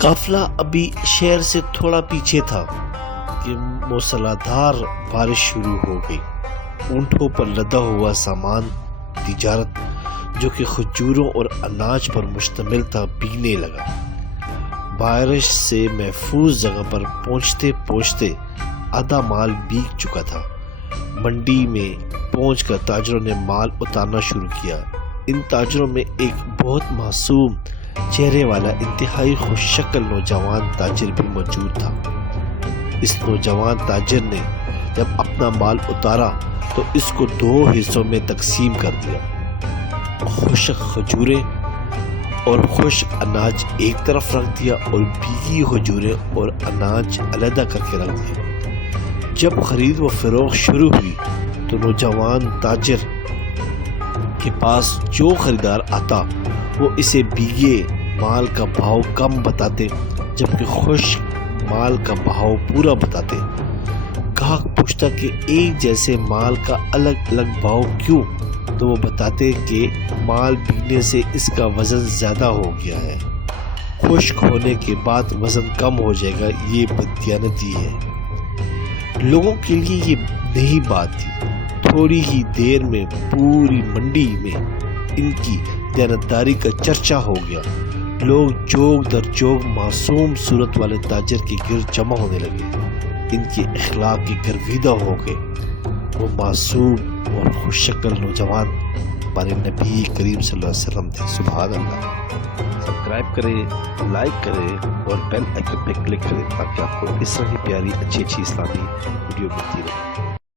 قافلہ ابھی شہر سے تھوڑا پیچھے تھا کہ موسلادھار بارش شروع ہو گئی۔ اونٹوں پر لدا ہوا سامان تجارت جو کہ کھجوروں اور اناج پر مشتمل تھا بکنے لگا۔ بارش سے محفوظ جگہ پر پہنچتے پہنچتے آدھا مال بیگ چکا تھا۔ منڈی میں پہنچ کر تاجروں نے مال اتارنا شروع کیا۔ ان تاجروں میں ایک بہت معصوم چہرے والا انتہائی خوش شکل نوجوان تاجر بھی موجود تھا۔ اس نوجوان تاجر نے جب اپنا مال اتارا تو اس کو 2 حصوں میں تقسیم کر دیا۔ خشک کھجوریں اور خشک اناج ایک طرف رکھ دیا اور بھیگی کھجوریں اور اناج علیحدہ کر کے رکھ دیا۔ جب خرید و فروخت شروع ہوئی تو نوجوان تاجر کے پاس جو خریدار آتا وہ اسے بھیگے مال کا بھاؤ کم بتاتے جبکہ خشک مال کا بھاؤ پورا بتاتے۔ گاہک پوچھتا کہ ایک جیسے مال کا الگ الگ بھاؤ کیوں؟ تو وہ بتاتے کہ مال بکنے سے اس کا وزن زیادہ ہو گیا ہے، خشک ہونے کے بعد وزن کم ہو جائے گا۔ یہ بددیانتی ہے۔ لوگوں کے لیے یہ نئی بات تھی۔ تھوڑی ہی دیر میں پوری منڈی میں ان کی دیانتداری کا چرچا ہو گیا۔ لوگ چوک در چوک معصوم صورت والے تاجر کے گرد جمع ہونے لگے۔ ان کے اخلاق کے گرویدہ ہو گئے۔ وہ معصوم اور خوش شکل نوجوان ہمارے نبی کریم صلی اللہ علیہ وسلم تھے۔ سبحان اللہ۔ سبسکرائب کریں، لائک کریں اور بیل آئکن پہ کلک کریں تاکہ آپ کو اس طرح کی پیاری اچھی اسلامی ویڈیو ملتی رہے۔